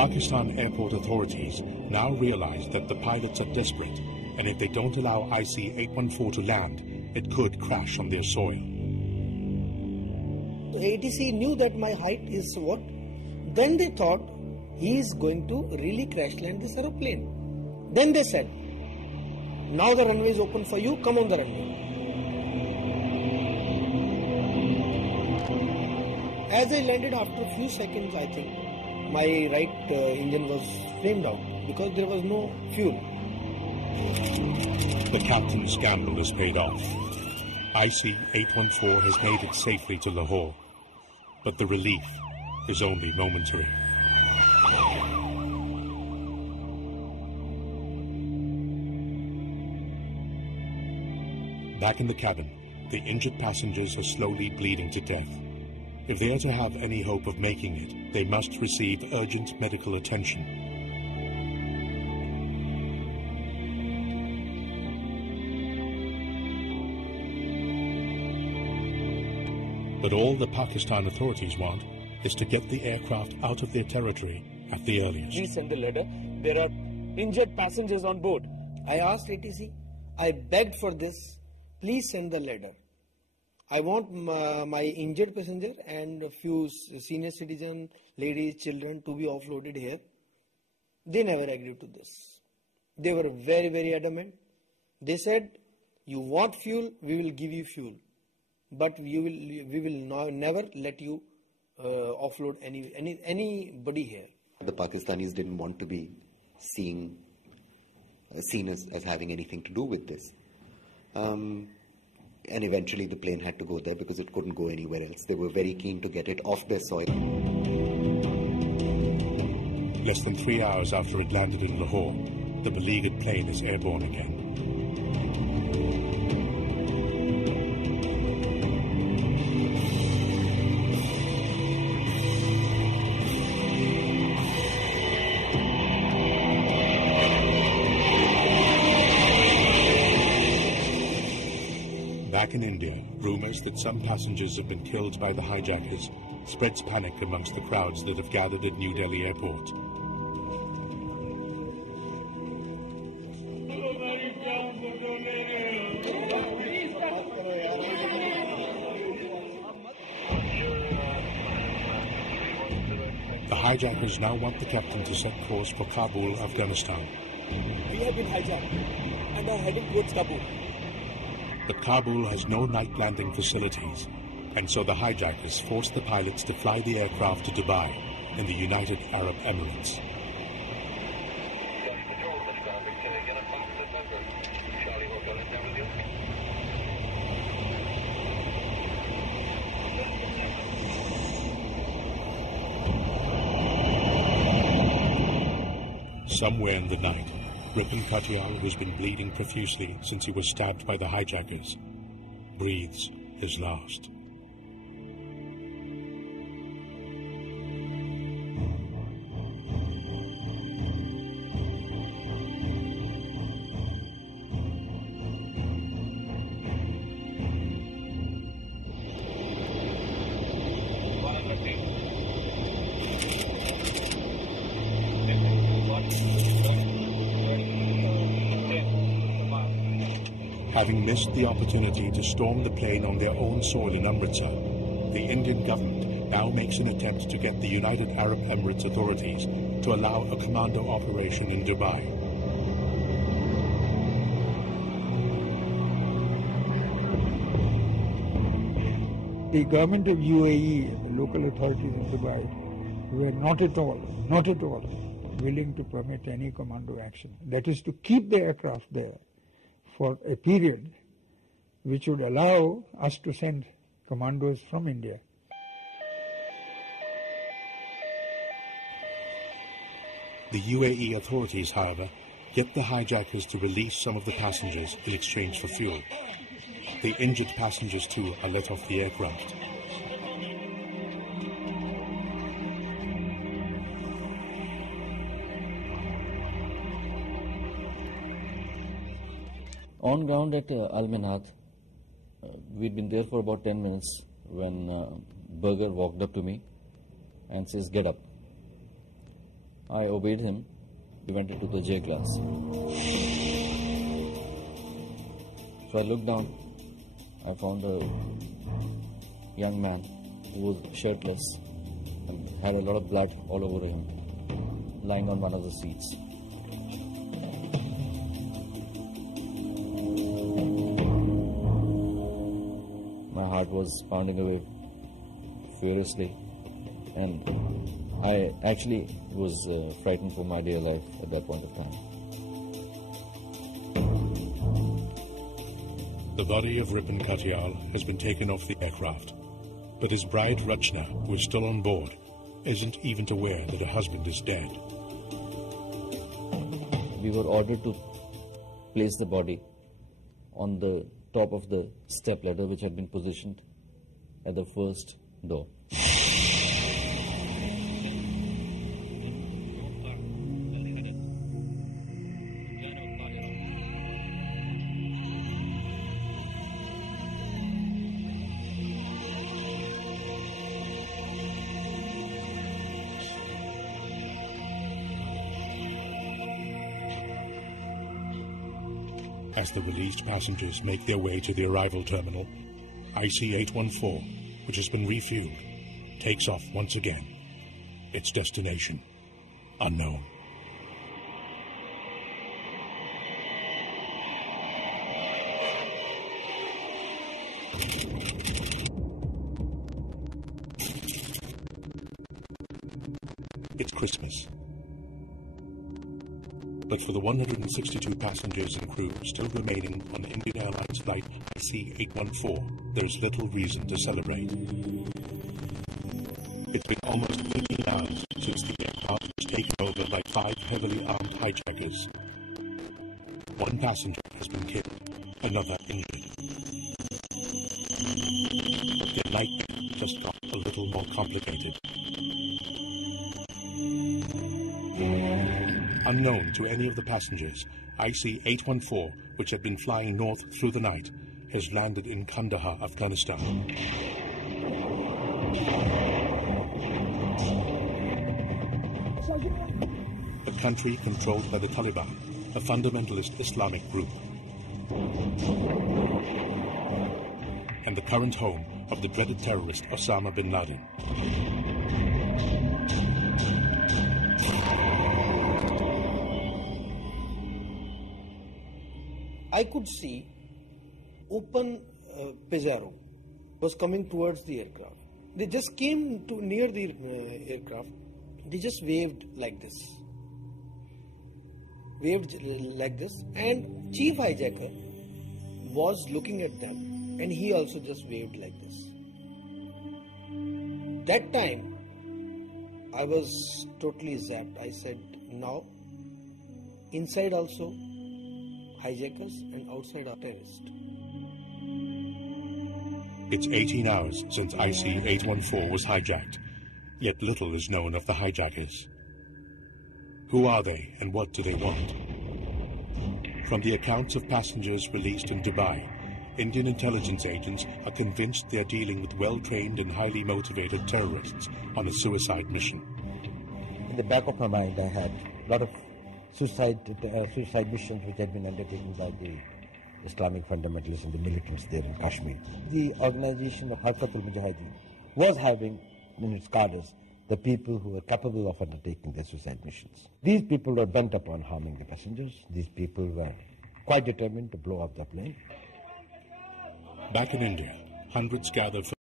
Pakistan airport authorities now realize that the pilots are desperate, and if they don't allow IC-814 to land, it could crash on their soil. The ATC knew that my height is what? Then they thought he is going to really crash land this aeroplane. Then they said, now the runway is open for you, come on the runway. As I landed, after a few seconds, I think, my right engine was flamed out because there was no fuel. The captain's gamble has paid off. IC-814 has made it safely to Lahore, but the relief is only momentary. Back in the cabin, the injured passengers are slowly bleeding to death. If they are to have any hope of making it, they must receive urgent medical attention. But all the Pakistan authorities want is to get the aircraft out of their territory at the earliest. Please send a letter. There are injured passengers on board. I asked ATC, I begged for this, please send the letter. I want my injured passenger and a few senior citizen, ladies, children to be offloaded here. They never agreed to this. They were very, very adamant. They said, you want fuel, we will give you fuel. But we will never let you offload anybody here. The Pakistanis didn't want to be seen as having anything to do with this. And eventually the plane had to go there because it couldn't go anywhere else. They were very keen to get it off their soil. Less than 3 hours after it landed in Lahore, the beleaguered plane is airborne again. Back in India, rumours that some passengers have been killed by the hijackers spreads panic amongst the crowds that have gathered at New Delhi airport. The hijackers now want the captain to set course for Kabul, Afghanistan. We have been hijacked and are heading towards Kabul. But Kabul has no night landing facilities, and so the hijackers forced the pilots to fly the aircraft to Dubai in the United Arab Emirates. Somewhere in the night, Ripon Katyal, who's been bleeding profusely since he was stabbed by the hijackers, breathes his last. Having missed the opportunity to storm the plane on their own soil in Amritsar, the Indian government now makes an attempt to get the United Arab Emirates authorities to allow a commando operation in Dubai. The government of UAE and the local authorities in Dubai were not at all willing to permit any commando action. That is to keep the aircraft there for a period which would allow us to send commandos from India. The UAE authorities, however, get the hijackers to release some of the passengers in exchange for fuel. The injured passengers, too, are let off the aircraft. On ground at Al-Minhad, we'd been there for about 10 minutes when Berger walked up to me and says, "Get up." I obeyed him. We went into the J class. So I looked down. I found a young man who was shirtless and had a lot of blood all over him, lying on one of the seats. My heart was pounding away furiously, and I actually was frightened for my dear life at that point of time. The body of Ripon Katyal has been taken off the aircraft, but his bride Rachna, who is still on board, isn't even aware that her husband is dead. We were ordered to place the body on the top of the step ladder which had been positioned at the first door. As the released passengers make their way to the arrival terminal, IC-814, which has been refueled, takes off once again. Its destination, unknown. It's Christmas. But for the 162 passengers and crew still remaining on Indian Airlines Flight IC-814, there's little reason to celebrate. It's been almost 13 hours since the aircraft was taken over by 5 heavily armed hijackers. One passenger has been killed, another injured. But their nightmare just got a little more complicated. Unknown to any of the passengers, IC-814, which had been flying north through the night, has landed in Kandahar, Afghanistan. A country controlled by the Taliban, a fundamentalist Islamic group, and the current home of the dreaded terrorist Osama bin Laden. I could see open Pajero was coming towards the aircraft. They just came to near the aircraft. They just waved like this. And chief hijacker was looking at them, and he also just waved like this. That time, I was totally zapped. I said, now, inside also hijackers and outside are terrorists. It's 18 hours since IC-814 was hijacked, yet little is known of the hijackers. Who are they and what do they want? From the accounts of passengers released in Dubai, Indian intelligence agents are convinced they are dealing with well-trained and highly motivated terrorists on a suicide mission. In the back of my mind, I had a lot of suicide missions which had been undertaken by the Islamic fundamentalists and the militants there in Kashmir. The organization of Harkat al-Mujahideen was having in its cadres the people who were capable of undertaking their suicide missions. These people were bent upon harming the passengers. These people were quite determined to blow up the plane. Back in India, hundreds gather for